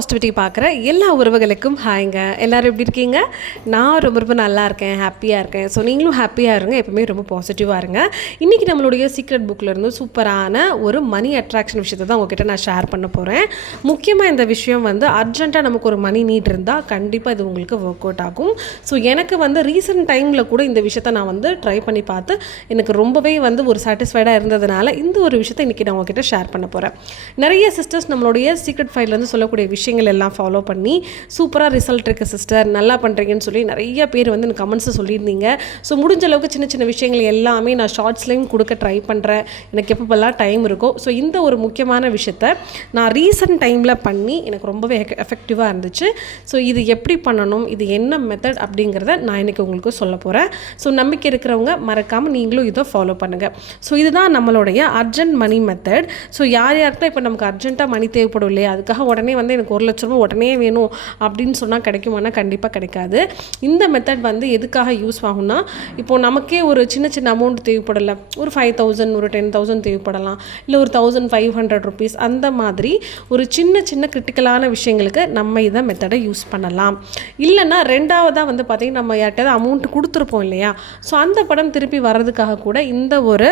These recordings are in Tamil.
பாசிட்டிவிட்டி பார்க்குற எல்லா உறவுகளுக்கும் ஹாய்ங்க எல்லோரும் எப்படி இருக்கீங்க? நான் ரொம்ப ரொம்ப நல்லா இருக்கேன். ஹாப்பியாக இருக்கேன். ஸோ நீங்களும் ஹாப்பியாக இருங்க. எப்பவுமே ரொம்ப பாசிட்டிவாக இருங்க. இன்றைக்கி நம்மளுடைய சீக்ரெட் புக்கில் இருந்து சூப்பரான ஒரு மணி அட்ராக்ஷன் விஷயத்தை தான் உங்ககிட்ட நான் ஷேர் பண்ண போகிறேன் முக்கியமாக இந்த விஷயம் வந்து அர்ஜென்ட்டாக நமக்கு ஒரு மணி நீட் இருந்தால் கண்டிப்பாக இது உங்களுக்கு ஒர்க் அவுட் ஆகும். ஸோ எனக்கு வந்து ரீசெண்ட் டைமில் கூட இந்த விஷயத்தை நான் வந்து ட்ரை பண்ணி பார்த்து எனக்கு ரொம்பவே வந்து ஒரு சாட்டிஸ்ஃபைடாக இருந்ததுனால இந்த ஒரு விஷயத்தை இன்றைக்கி நான் உங்ககிட்ட ஷேர் பண்ண போகிறேன் நிறைய சிஸ்டர்ஸ் நம்மளுடைய சீக்ரெட் ஃபைல்லேருந்து சொல்லக்கூடிய விஷயம் விஷயங்கள் எல்லாம் ஃபாலோ பண்ணி சூப்பராக ரிசல்ட் இருக்குது சிஸ்டர் நல்லா பண்ணுறீங்கன்னு சொல்லி நிறைய பேர் வந்து எனக்கு கமெண்ட்ஸை சொல்லியிருந்தீங்க. ஸோ முடிஞ்ச அளவுக்கு சின்ன சின்ன விஷயங்கள் எல்லாமே நான் ஷார்ட்ஸ்லேயும் கொடுக்க ட்ரை பண்ணுறேன் எனக்கு எப்பப்பெல்லாம் டைம் இருக்கோ. ஸோ இந்த ஒரு முக்கியமான விஷயத்த நான் ரீசன்ட் டைமில் பண்ணி எனக்கு ரொம்பவே எஃபெக்டிவாக இருந்துச்சு. ஸோ இது எப்படி பண்ணணும்? இது என்ன மெத்தட் அப்படிங்கிறத நான் இன்றைக்கி உங்களுக்கு சொல்ல போகிறேன் ஸோ நம்பிக்கை இருக்கிறவங்க மறக்காமல் நீங்களும் இதை ஃபாலோ பண்ணுங்கள் ஸோ இதுதான் நம்மளுடைய அர்ஜென்ட் மணி மெத்தட் ஸோ யார் யாருக்குனா இப்போ நமக்கு அர்ஜென்ட்டாக மணி தேவைப்படும் இல்லையா? அதுக்காக உடனே வந்து எனக்கு ஒரு லட்ச ரூபா உடனே வேணும் அப்படின்னு சொன்னால் கிடைக்குமானா கண்டிப்பாக கிடைக்காது. இந்த மெத்தட் வந்து எதுக்காக யூஸ் ஆகும்னா இப்போ நமக்கே ஒரு சின்ன சின்ன அமௌண்ட் தேவைப்படலை. ஒரு ஃபைவ் தௌசண்ட் ஒரு டென் தௌசண்ட் தேவைப்படலாம். இல்லை ஒரு தௌசண்ட் ஃபைவ் ஹண்ட்ரட் ருபீஸ் அந்த மாதிரி ஒரு சின்ன சின்ன கிரிட்டிக்கலான விஷயங்களுக்கு நம்ம இதை மெத்தடை யூஸ் பண்ணலாம். இல்லைன்னா ரெண்டாவதாக வந்து பார்த்திங்கன்னா நம்ம யார்கிட்டயாவது அமௌண்ட் கொடுத்துருப்போம் இல்லையா? ஸோ அந்த படம் திருப்பி வர்றதுக்காக கூட இந்த ஒரு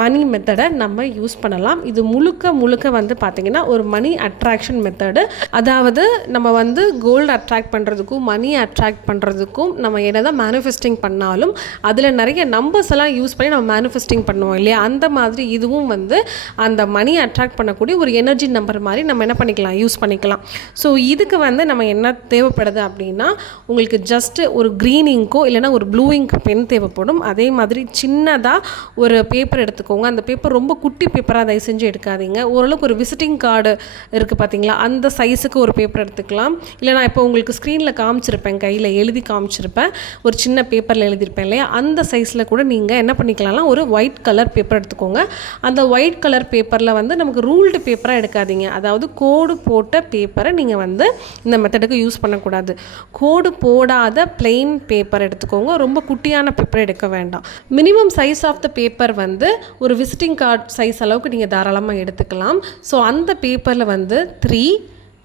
மணி மெத்தடை நம்ம யூஸ் பண்ணலாம். இது முழுக்க முழுக்க வந்து பார்த்திங்கன்னா ஒரு மணி அட்ராக்ஷன் மெத்தடு அதாவது நம்ம வந்து கோல்டு அட்ராக்ட் பண்ணுறதுக்கும் மணி அட்ராக்ட் பண்ணுறதுக்கும் நம்ம என்ன தான் மேனிஃபெஸ்டிங் பண்ணாலும் அதில் நிறைய நம்பர்ஸ் எல்லாம் யூஸ் பண்ணி நம்ம மேனிஃபெஸ்டிங் பண்ணுவோம் இல்லையா? அந்த மாதிரி இதுவும் வந்து அந்த மணி அட்ராக்ட் பண்ணக்கூடிய ஒரு எனர்ஜி நம்பர் மாதிரி நம்ம என்ன பண்ணிக்கலாம் யூஸ் பண்ணிக்கலாம். ஸோ இதுக்கு வந்து நம்ம என்ன தேவைப்படுது அப்படின்னா உங்களுக்கு ஜஸ்ட்டு ஒரு க்ரீன் இங்கோ இல்லைன்னா ஒரு ப்ளூ இங்க் பென் தேவைப்படும். அதே மாதிரி சின்னதாக ஒரு பேப்பர் எடுத்துக்கோங்க. அந்த பேப்பர் ரொம்ப குட்டி பேப்பராக தயவு செஞ்சு எடுக்காதீங்க. ஓரளவுக்கு ஒரு விசிட்டிங் கார்டு இருக்குது பார்த்தீங்களா அந்த சைஸ் சைஸுக்கு ஒரு பேப்பர் எடுத்துக்கலாம். இல்லை நான் இப்போ உங்களுக்கு ஸ்க்ரீனில் காமிச்சிருப்பேன் கையில் எழுதி காமிச்சிருப்பேன். ஒரு சின்ன பேப்பரில் எழுதியிருப்பேன் இல்லையா? அந்த சைஸில் கூட நீங்கள் என்ன பண்ணிக்கலாம்னா ஒரு ஒயிட் கலர் பேப்பர் எடுத்துக்கோங்க. அந்த ஒயிட் கலர் பேப்பரில் வந்து நமக்கு ரூல்டு பேப்பராக எடுக்காதீங்க. அதாவது கோடு போட்ட பேப்பரை நீங்கள் வந்து இந்த மெத்தடுக்கு யூஸ் பண்ணக்கூடாது. கோடு போடாத பிளெயின் பேப்பர் எடுத்துக்கோங்க. ரொம்ப குட்டியான பேப்பர் எடுக்க வேண்டாம். Minimum size of the paper வந்து ஒரு விசிட்டிங் கார்டு சைஸ் அளவுக்கு நீங்கள் தாராளமாக எடுத்துக்கலாம். ஸோ அந்த பேப்பரில் வந்து த்ரீ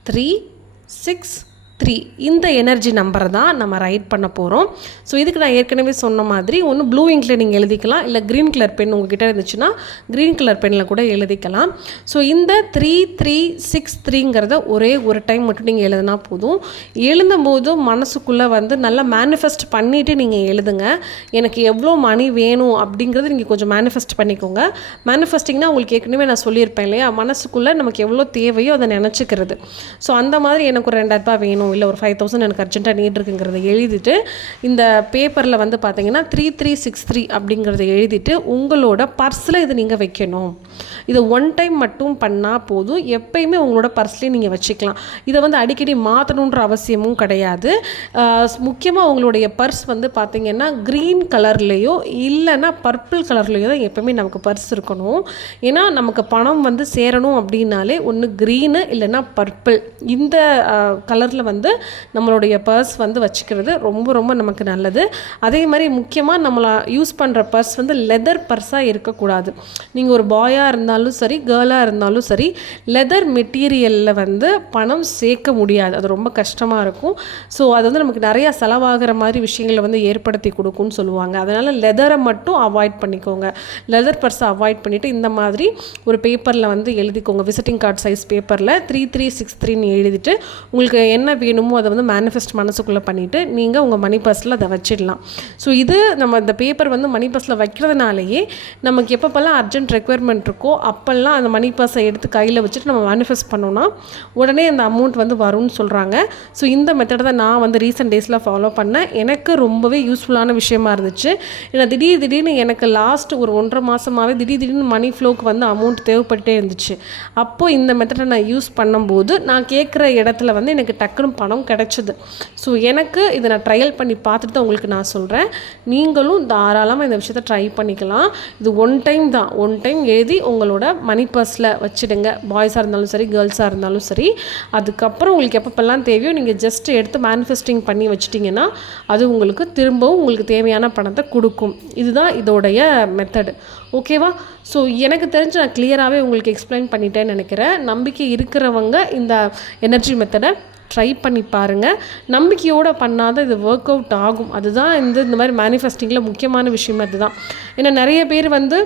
த்ரீ சிக்ஸ் த்ரீ இந்த எனர்ஜி நம்பரை தான் நம்ம ரைட் பண்ண போகிறோம் ஸோ இதுக்கு நான் ஏற்கனவே சொன்ன மாதிரி ஒன்று ப்ளூ இங்கில் நீங்கள் எழுதிக்கலாம். இல்லை க்ரீன் கலர் பென் உங்ககிட்ட இருந்துச்சுன்னா க்ரீன் கலர் பென்னில் கூட எழுதிக்கலாம். ஸோ இந்த த்ரீ த்ரீ சிக்ஸ் த்ரீங்கிறத ஒரே ஒரு டைம் மட்டும் நீங்கள் எழுதினா போதும். எழுதும்போது மனசுக்குள்ளே வந்து நல்லா மேனிஃபெஸ்ட் பண்ணிவிட்டு நீங்கள் எழுதுங்க. எனக்கு எவ்வளோ மணி வேணும் அப்படிங்கிறது நீங்கள் கொஞ்சம் மேனிஃபெஸ்ட் பண்ணிக்கோங்க. மேனிஃபெஸ்டிங்னா உங்களுக்கு ஏற்கனவே நான் சொல்லியிருப்பேன் இல்லையா? மனசுக்குள்ளே நமக்கு எவ்வளோ தேவையோ அதை நினச்சிக்கிறது. ஸோ அந்த மாதிரி எனக்கு ஒரு ரெண்டாயிரரூபா வேணும். இல்லை ஒரு ஃபைவ் தௌசண்ட் எனக்கு அர்ஜென்ட்டாக நீட் இருக்குங்கிறத எழுதிட்டு இந்த பேப்பரில் வந்து பார்த்தீங்கன்னா த்ரீ த்ரீ சிக்ஸ் த்ரீ அப்படிங்கிறத எழுதிட்டு உங்களோட பர்ஸில் இது நீங்கள் வைக்கணும். இதை ஒன் டைம் மட்டும் பண்ணால் போதும். எப்பயுமே உங்களோட பர்ஸ்லேயே நீங்கள் வச்சுக்கலாம். இதை வந்து அடிக்கடி மாற்றணுன்ற அவசியமும் கிடையாது. முக்கியமாக உங்களுடைய பர்ஸ் வந்து பார்த்திங்கன்னா க்ரீன் கலர்லேயோ இல்லைன்னா பர்பிள் கலர்லேயோ தான் எப்பவுமே நமக்கு பர்ஸ் இருக்கணும். ஏன்னா நமக்கு பணம் வந்து சேரணும் அப்படின்னாலே ஒன்று க்ரீனு இல்லைன்னா பர்பிள் இந்த கலரில் வந்து நம்மளுடைய பர்ஸ் வந்து வச்சுக்கிறது ரொம்ப ரொம்ப நமக்கு நல்லது. அதே மாதிரி முக்கியமாக நம்மளை யூஸ் பண்ணுற பர்ஸ் வந்து லெதர் பர்ஸாக இருக்கக்கூடாது. நீங்கள் ஒரு பாயாக இருந்தால் இருந்தாலும் சரி கேர்ளாக இருந்தாலும் சரி லெதர் மெட்டீரியலில் வந்து பணம் சேர்க்க முடியாது. அது ரொம்ப கஷ்டமாக இருக்கும். ஸோ அது வந்து நமக்கு நிறையா செலவாகிற மாதிரி விஷயங்களை வந்து ஏற்படுத்தி கொடுக்கும்னு சொல்லுவாங்க. அதனால் லெதரை மட்டும் அவாய்ட் பண்ணிக்கோங்க. லெதர் பர்ஸை அவாய்ட் பண்ணிவிட்டு இந்த மாதிரி ஒரு பேப்பரில் வந்து எழுதிக்கோங்க. விசிட்டிங் கார்டு சைஸ் பேப்பரில் த்ரீ த்ரீ சிக்ஸ் த்ரீன்னு எழுதிட்டு உங்களுக்கு என்ன வேணுமோ அதை வந்து மேனிஃபெஸ்ட் மனசுக்குள்ளே பண்ணிவிட்டு நீங்கள் உங்கள் மணி பர்ஸில் அதை வச்சிடலாம். ஸோ இது நம்ம இந்த பேப்பர் வந்து மணி பர்ஸில் வைக்கிறதுனாலேயே நமக்கு எப்பப்போல்லாம் அர்ஜென்ட் ரெக்குயர்மெண்ட் இருக்கோ அப்போல்லாம் அந்த மணி பர்ஸை எடுத்து கையில் வச்சுட்டு நம்ம மேனிஃபெஸ்ட் பண்ணோன்னா உடனே அந்த அமௌண்ட் வந்து வரும்னு சொல்கிறாங்க ஸோ இந்த மெத்தடை தான் நான் வந்து ரீசெண்ட் டேஸில் ஃபாலோ பண்ணேன். எனக்கு ரொம்பவே யூஸ்ஃபுல்லான விஷயமா இருந்துச்சு. ஏன்னா திடீர் திடீர்னு எனக்கு லாஸ்ட் ஒரு ஒன்றரை மாதமாகவே திடீர் திடீர்னு மணி ஃப்ளோக்கு வந்து அமௌண்ட் தேவைப்பட்டே இருந்துச்சு. அப்போது இந்த மெத்தடை நான் யூஸ் பண்ணும்போது நான் கேட்குற இடத்துல வந்து எனக்கு டக்குனு பணம் கிடச்சிது. ஸோ எனக்கு இதை நான் ட்ரையல் பண்ணி பார்த்துட்டு தான் உங்களுக்கு நான் சொல்கிறேன் நீங்களும் தாராளமாக இந்த விஷயத்தை ட்ரை பண்ணிக்கலாம். இது ஒன் டைம் தான். ஒன் டைம் எழுதி உங்களோட உங்களோட மணி பர்ஸில் வச்சுடுங்க. பாய்ஸாக இருந்தாலும் சரி கேர்ள்ஸாக இருந்தாலும் சரி. அதுக்கப்புறம் உங்களுக்கு எப்பப்பெல்லாம் தேவையோ நீங்கள் ஜஸ்ட் எடுத்து மேனிஃபெஸ்டிங் பண்ணி வச்சிட்டிங்கன்னா அது உங்களுக்கு திரும்பவும் உங்களுக்கு தேவையான பணத்தை கொடுக்கும். இதுதான் இதோடைய மெத்தடு ஓகேவா ஸோ எனக்கு தெரிஞ்சு நான் கிளியராகவே உங்களுக்கு எக்ஸ்பிளைன் பண்ணிட்டேன்னு நினைக்கிறேன். நம்பிக்கை இருக்கிறவங்க இந்த எனர்ஜி மெத்தடை ட்ரை பண்ணி பாருங்கள் நம்பிக்கையோடு பண்ணாத இது ஒர்க் அவுட் ஆகும். அதுதான் இந்த இந்த மாதிரி மேனிஃபெஸ்டிங்கில் முக்கியமான விஷயம் அதுதான். ஏன்னா நிறைய பேர் வந்து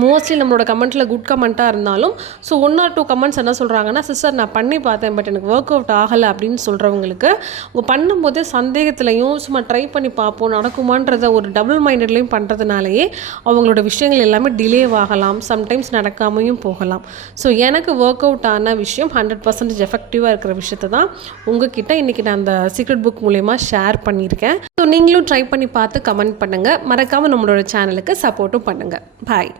மோஸ்ட்லி நம்மளோட கமெண்ட்டில் குட் கமெண்ட்டாக இருந்தாலும் so one or two comments என்ன சொல்கிறாங்கன்னா சிஸ்டர் நான் பண்ணி பார்த்தேன் பட் எனக்கு ஒர்க் அவுட் ஆகலை அப்படின்னு சொல்கிறவங்களுக்கு உங்கள் பண்ணும்போது சந்தேகத்துலையும் சும்மா ட்ரை பண்ணி பார்ப்போம் நடக்குமான்றத ஒரு டபுள் மைண்டட்லேயும் பண்ணுறதுனாலேயே அவங்களோட விஷயங்கள் எல்லாமே டிலே ஆகலாம் சம்டைம்ஸ் நடக்காமையும் போகலாம். ஸோ எனக்கு ஒர்க் அவுட் ஆன விஷயம் ஹண்ட்ரட் பர்சன்டேஜ் எஃபெக்டிவாக இருக்கிற விஷயத்தை தான் உங்ககிட்ட இன்றைக்கி நான் அந்த சீக்ரெட் புக் மூலயமா ஷேர் பண்ணியிருக்கேன். ஸோ நீங்களும் ட்ரை பண்ணி பார்த்து கமெண்ட் பண்ணுங்கள் மறக்காமல் நம்மளோட சேனலுக்கு சப்போர்ட்டும் பண்ணுங்கள் பாய்